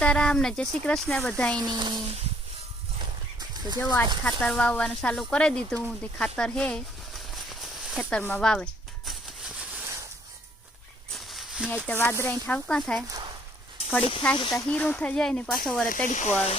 સીતારામ ને જય શ્રી કૃષ્ણ બધાયની. તો જેવો આજ ખાતર વાવવાનું ચાલુ કરી દીધું, તે ખાતર હે, ખેતરમાં વાવે. ત્યાં તો વાદરાઈ ઠાવકા થાય. ઘડીક થાય તો હીરું થઈ જાય ને પાછો વરે તડકો આવે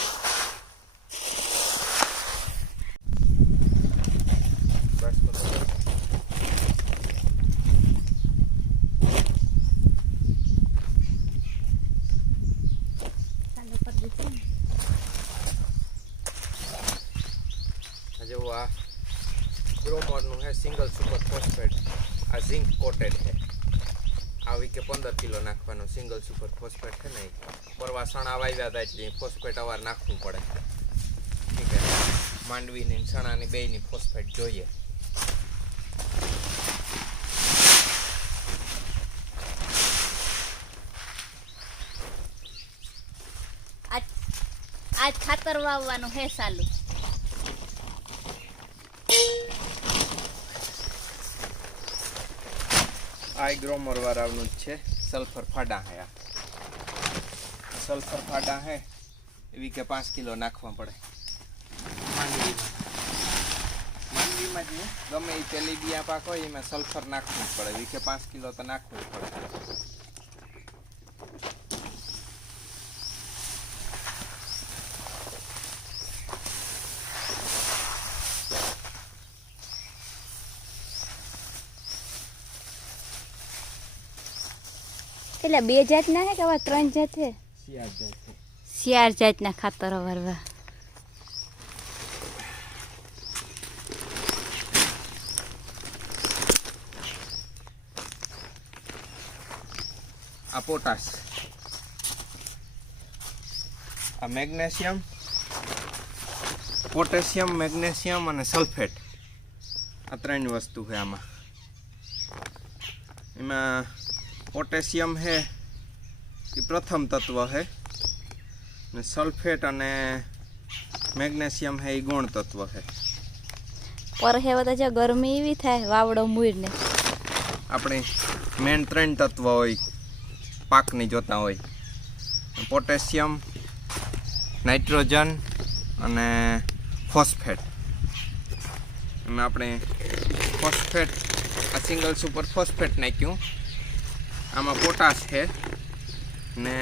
ચાલુ કરી દીધું ને. આ જેવું આ ગ્રોમોરનું હે સિંગલ સુપર ફોસ્ફેટ આ ઝિંક કોટેડ છે આવી કે પંદર કિલો નાખવાનું સિંગલ સુપર ફોસ્ફેટ છે ને. પરવા સણા વાવ્યા હતા એટલે ફોસ્ફેટ અવાર નાખવું પડે ઠીક છે માંડવીની સણાની બેયની ફોસ્ફેટ જોઈએ આજ ખાતર વાવવાનું હે ચાલુ આ ગ્રોમોર વાળાનું જ છે. સલ્ફર ફાડા હે આ. સલ્ફર ફાડા હે, એવી કે પાંચ કિલો નાખવા પડે. માંડવીમાં માંડવીમાં જ ગમે એ તેલીબિયા પાક હોય, એમાં સલ્ફર નાખવું જ પડે. એવી કે પાંચ કિલો તો નાખવું જ પડે. એટલે બે જાતના હે કે હવે ત્રણ જાત છે? ચાર જાતના ખાતરો વારવા આ પોટાશ. આ મેગ્નેશિયમ પોટેશિયમ મેગ્નેશિયમ અને સલ્ફેટ. આ ત્રણ વસ્તુ છે આમાં. એમાં પોટેશિયમ છે એ પ્રથમ તત્વ છે ને સલ્ફેટ અને મેગ્નેશિયમ છે એ ગુણ તત્વ છે પર હે બધા જે ગરમી એવી થાય વાવડો મૂળને આપણે મેન ત્રણ તત્વ હોય પાકની જોતા હોય. પોટેશિયમ નાઇટ્રોજન અને ફોસ્ફેટ. અને આપણે ફોસ્ફેટ આ સિંગલ સુપર ફોસ્ફેટ નાખ્યું. આમાં પોટાશ છે. ને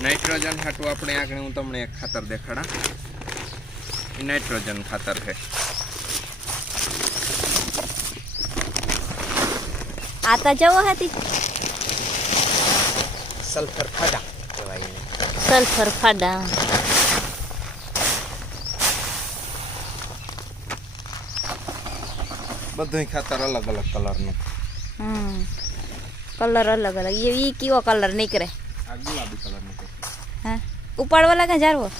નાઇટ્રોજન હાટું આપણે આગળ હું તમને એક ખાતર દેખાડા. એ નાઇટ્રોજન ખાતર છે. આતા જવો હતી સલ્ફર ફાડા કહેવાય સલ્ફર ફાડા બધુંય ખાતર અલગ અલગ કલરનું. હમ. કલર અલગ અલગ. એ ઈ કેવો કલર નીકળે? આ ગુલાબી કલરનું છે હા. ઉપાડવા લાગે જારવો?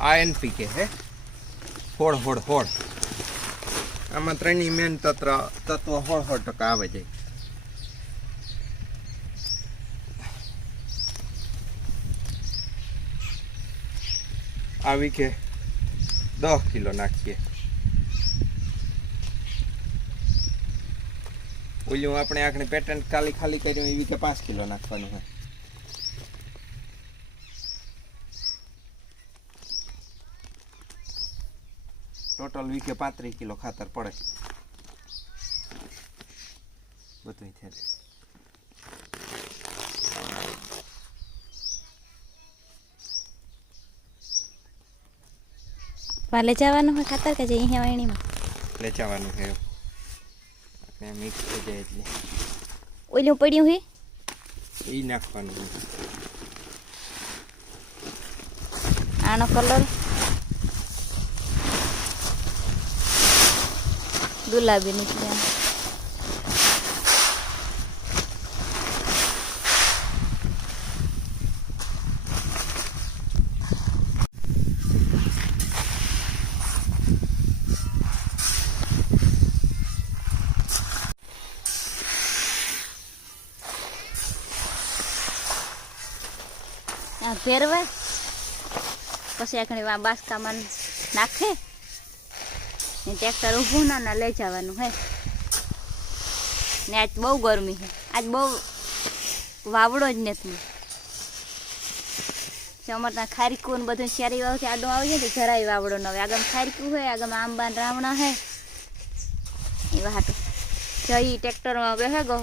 આ એનપીકે હે. હોળ હોળ હોળ. આમાં ત્રણની મેન તત્વ તત્વ હોળ હોળ ટકા આવે છે. આવી કે દસ કિલો નાખીએ. ઓલું આપણે આખણી પેટન્ટ ખાલી ખાલી કર્યું એવી કે પાંચ કિલો નાખવાનું હોય. ટોટલ વીકે પાંત્રીસ કિલો ખાતર પડે. બધું થયેલું વાલે જવાનું હોય ખાતર કે જે અહીંયા વાણીમાં લેચાવાનું છે. આપણે મિક્સ થઈ જાય એટલે. ઓલું પડ્યું હે? એ નાખવાનું. આનો કલર ગુલાબી નીકળ્યા. આ ભેરવે પછી આગળ બાસકામાં નાખે? ને ટ્રેક્ટર ઊભું ના ના લઈ જવાનું, હે? ને આજ બહુ ગરમી છે. આજ બહુ વાવડો જ નથી. ત્યાં ખારીકું બધું શિયારી વાવથી આડું આવી જાય ને જરાય વાવડો ન આવે આગળ ખારીકું હોય આગળ આંબા રાવણા હે એવા હાટું જઈ ટ્રેક્ટરમાં બેસે ગો.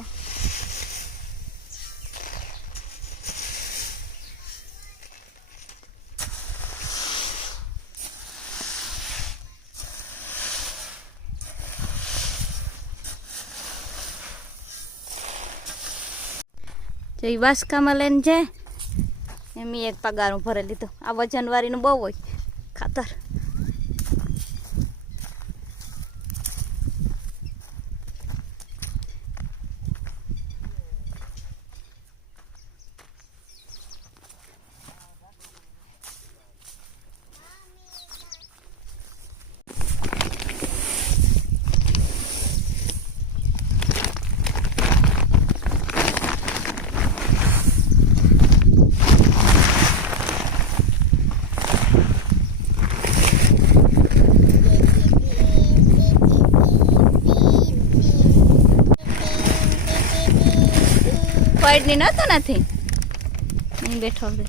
તો એ બાસકામાં લઈને જાય. એમ એક પગારું ભરે લીધું. આ વજનવાળીનું બહુ હોય. ખાતર. ફાઈડની નતો નથી? અહીં બેઠો છે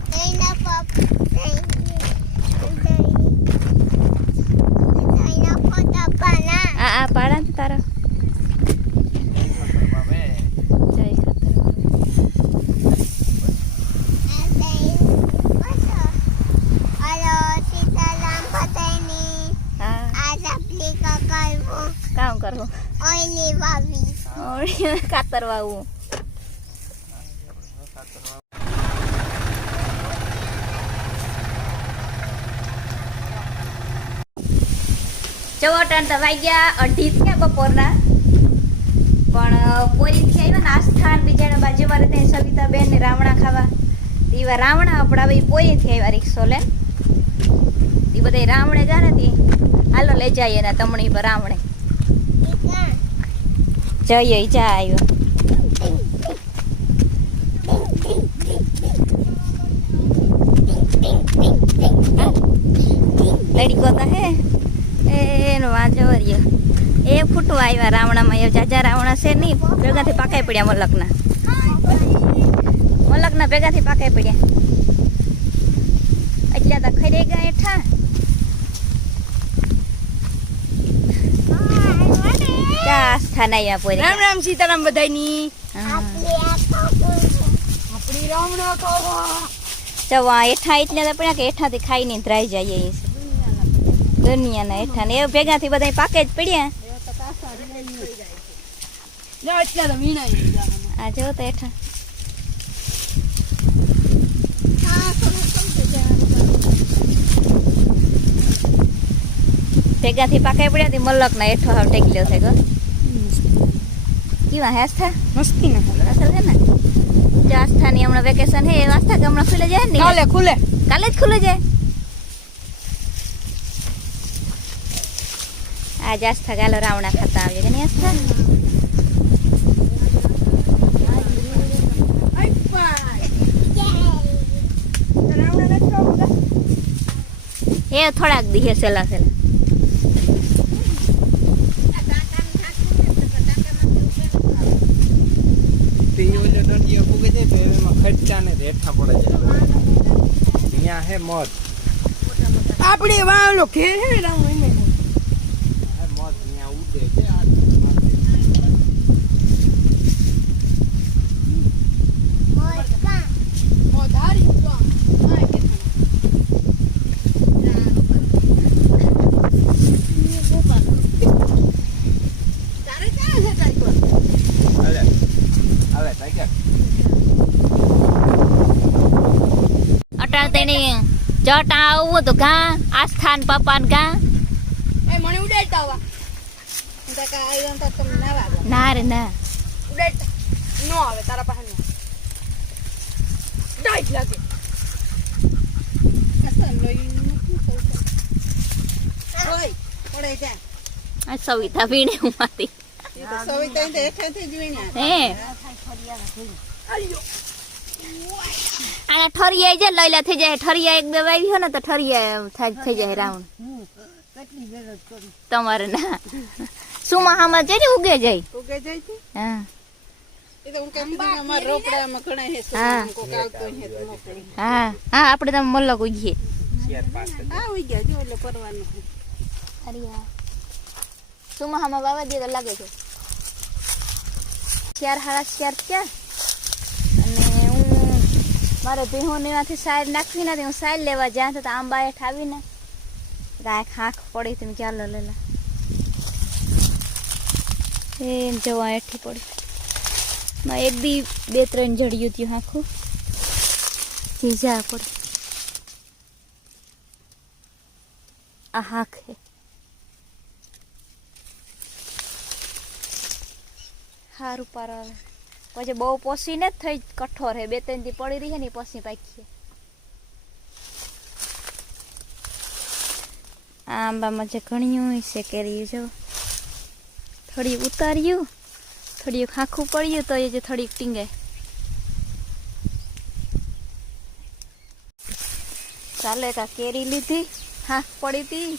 આ આ પાડા ને તારા. કામ કરવું. ઓળી ખાતર વાવવું ચવટાણ તો વાગ્યા અઢી થયા બપોરના. પણ પોરી પોરીથી આવ્યા ને આસ્થાન બીજાના બાજુમાં રહેતા સવિતા બેન ને રાવણા ખાવા. એવા રાવણા આપણા પોરી પોરીથી આવ્યા રિક્ષો લે એ બધા રાવણે ગયા ને હાલો, લઈ જઈએ ને તમણી પર રાવણે. જઈએ જા આવ્યો. લડી તો હે. એ ફૂટવા આવ્યા રાવણામાં એ જાજા રાવણા છે નહીં ભેગાથી પાકાઈ પડ્યા મલકના. મલકના ભેગાથી પાકાઈ પડ્યા. એટલે તો ખરી ગયા એઠા ચા આસ્થા નહીં આપો રામ રામ સીતારામ બધાયની. આપણી રામણા કહો જવા એઠા એટલે તો પડ્યા કે એઠાથી ખાઈને ધરાઈ જાય દુનિયાના એઠા ને એ ભેગાથી બધા પાકે જ પડ્યા. જા એટલે તો વીણાઈ આ જો તો એઠા ભેગાથી પાકાઈ પડ્યા તે મલકના એઠો હાવ ટેકલ્યો છે ગો કેવા હે આસ્થા મસ્તી ને અસલ છે ને જો આસ્થાની હમણાં વેકેશન હે એ આસ્થા કે હમણાં ખુલે જાય ને કાલે ખુલે કાલે જ ખુલે જાય આજ આસ્થા ગાલો રાવણા ખાતા આવીએ કે નહીં આસ્થા એ થોડાક દીહે સેલા સેલા ખર્ચા ને રેઠા પડે છે અહીંયા હે મોજ આપણે વાવલો ઘેર હે રામ એને હે મોજ અહીંયા ઉડે છે આ મોધારી તો આ કે તારે ક્યાં છે ટાઈકો હાલે હાલે ટાઈગર અટાણ તેની જટા આવું તો કા? આસ્થાન પપ્પાન ગા એ મને ઉડાડતા આવા. હું કા આવ્યો તો તમને ના વાગો. ના રે ના. ઉડાડતા. નો આવે તારા પાસે નો ડાઈટ લાગે. કસન લોઈ ઓય પડે ત્યાં આ સવિતા વીણે ઉમાંથી. એ સવિતા તો હેઠેથી જ વીણ્યા. હે? આલ્યો આને ઠરિયા જાય લે થઈ જાય. ઠરિયા એક બે વાવી હોય ને તો ઠરિયા થાય થઈ જાય રાઉન્ડ. તમારે ના. સુમાહામાં જઈને ઉગે જાય ઉગે જાય છે? હા. આપણે તમે મલ્લક ઉગીએ. જો સુમાહામાં વાવા દે તો લાગે છે? ચાર હાડા ચાર ક્યાં? મારે એમાંથી સાઈડ નાખવી નથી, હું સાઈડ લેવા જ્યાં તો આંબા હેઠ આવીને રાખ આંખ પડી તમે ચાલો લેલા એમ જવા હેઠી પડી. માં એક બી, બે, ત્રણ જડ્યું હતું આખું જીજા પડી. આ હાંખ સારું પાર આવે. પછી બહુ પોસીને જ થઈ કઠોર હે. બે ત્રણ દી પડી રહી છે ને પોસી પછી પાકી આ આંબામાં જે ઘણ્યું છે કેરી, જો. થોડી ઉતાર્યું થોડી ખાખું પડ્યું તો એ જે થોડીક ટીંગે ચાલે કા કેરી લીધી? હાંખ પડી હતી.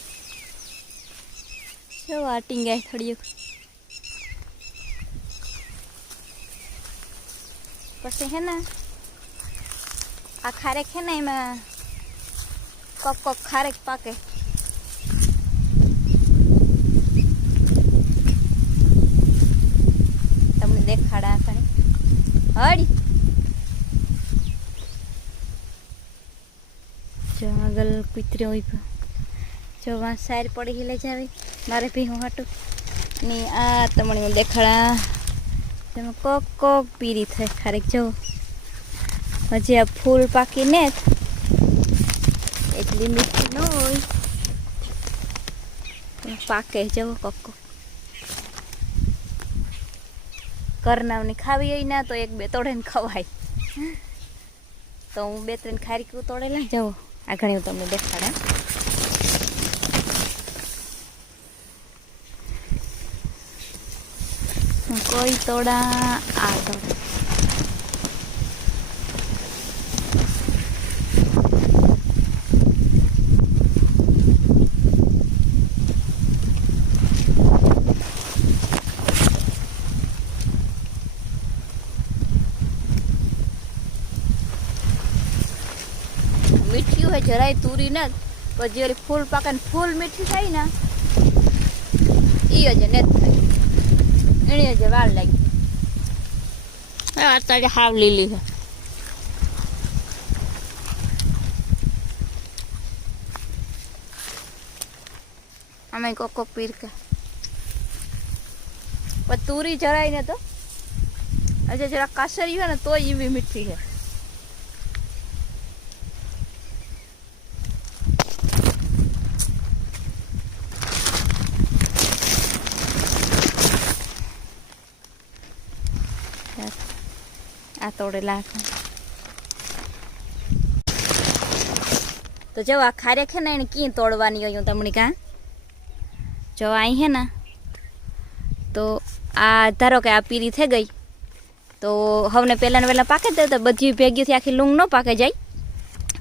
જો આ ટીંગાય થોડીક. પછી હે ને, આ ખારેક છે ને એમાં કોક કોક ખારેક પાકે. તમને દેખાડા આપણે હળી. જો આગળ કૂતરો હોય જો વાં સાઈડ પડી हिले જાવી. મારે ભી હું હટું. ને આ તમને દેખાડા. તેમાં કોક કોક પીરી થાય ખારેક, જો. હજી આ ફૂલ પાકીને જ એટલી મીઠી ન હોય. પાકે જવો કોક કોક. કરનાવની ખાવી હોય ના, તો એક બે તોડેને ખવાય. તો હું બે ત્રણ ખારીકું તોડેલા જાઉં ઘણી હું તમને દેખાડે. કોઈ તોડા આગળ મીઠી હોય જરાય તુરી ન, પછી ફૂલ પાકે ફૂલ મીઠી થાય ને એ જ ને થાય. એની જ વાર લાગી હવે અત્યારે હાવ લીલી છે અમે કોક કોક પીરકા પણ તુરી જરાય ને તો હજી જરા કાસરી હોય ને તો એવી મીઠી છે આ તોડેલા તો જો આ ખારેક છે ને એને કી તોડવાની હોય હું તમને કાં જો અહીં હે ને તો આ ધારો કે આ પીરી થઈ ગઈ તો હવને પહેલાં ને પહેલાં પાકે જ તો બધી ભેગીથી આખી લૂંગ ન પાકે જાય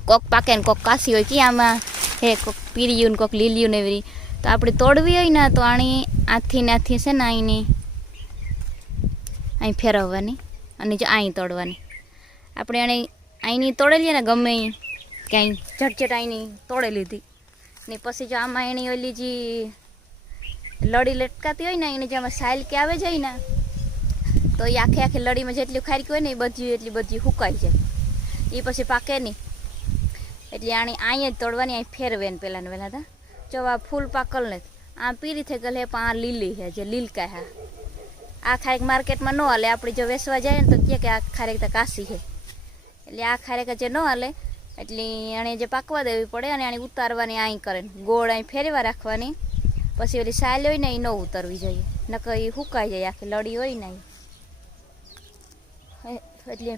કોક પાકે ને કોક કાસી હોય કે આમાં હે કોક પીરિયું ને કોક લીલિયું ને એવી તો આપણે તોડવી હોય ને તો આની આથી ને આથી છે ને અહીંની અહીં ફેરવવાની અને જો અહીં તોડવાની. આપણે એને અહીંની તોડેલી ને ગમે ક્યાંય ઝટઝટ અહીંની તોડે લીધી. ને પછી જો આમાં એની ઓલી જે લડી લટકાતી હોય ને, એની જે આમાં સાઈલ કે આવે જાય ને, તો એ આખે આખી લડીમાં જેટલી ખારકી હોય ને, એ બધી એટલી બધી હુકાઈ જાય. એ પછી પાકે નહીં. એટલે આની અહીંયા જ તોડવાની અહીં ફેરવે ને પહેલાં ને પહેલાં તા. જો આ ફૂલ પાકલ ને, આ પીરી થઈ ગયેલ હે, પણ આ લીલી છે જે લીલકા હા. આ ખારેક માર્કેટમાં ન હાલે. આપણે જો વેચવા જાય ને તો કહે કે આ ખારેક તો કાશી છે. એટલે આ ખારેક જે ન હાલે. એટલે આને જે પાકવા દેવી પડે અને આને ઉતારવાની અહીં કરે. ગોળ અહીં ફેરવા રાખવાની. પછી ઓલી સાલ હોય ને એ ન ઉતરવી જોઈએ. નકર એ સુકાઈ જાય, આખી લડી હોય ને એટલે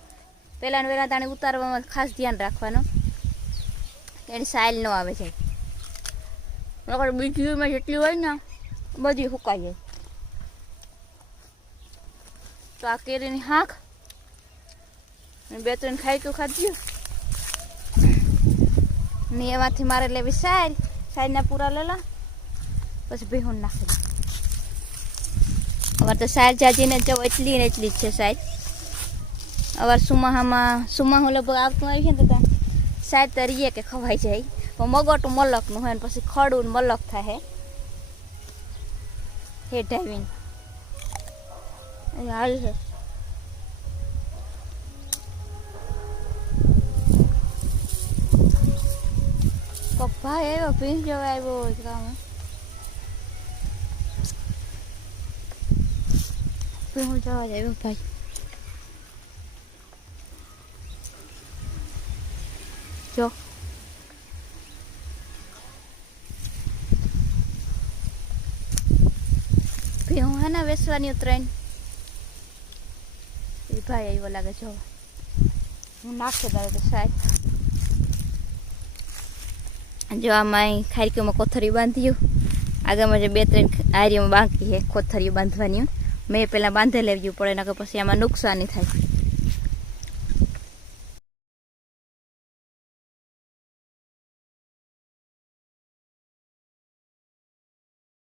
પહેલાં ને તાણે ઉતારવામાં ખાસ ધ્યાન રાખવાનું. એની સાલ ન આવે નકર બીજી જેટલી હોય ને, બધી સુકાઈ જાય. તો આ કેરીની હાંખ બે ત્રણ ખાઈકું ખાધ્યું. ને એમાંથી મારે લેવી સાર સાઈડના પૂરા લેલા. પછી ભીહું નાખી અમારે તો સાર જાજીને જવું, એટલી ને એટલી જ છે સાર અવાર સુમાહામાં, સુમાહું લગભગ આવતું આવી છે ને તો સાહેબ તરીએ કે ખવાઈ જાય. પણ મગોટું મલકનું હોય ને પછી ખડું મલક થાય હે. ડાવીન હાલ છે પપ્પા આવ્યો ભીંસ જવા આવ્યો હોય કામ ભીંસ જવા જ આવ્યો ભાઈ જો ભીહું હે ને વેસવાની ઉતરાઈને ભાઈ આવ્યો લાગે જો હું નાખે તારે તો સાહેબ. જો આમાં ખારીકીમાં કોથરી બાંધ્યું આગળમાં જે બે ત્રણ આરીઓમાં બાકી છે, કોથરીઓ બાંધવાની. મેં પહેલાં બાંધી લેવી પડે, નકર પછી આમાં નુકસાની થાય.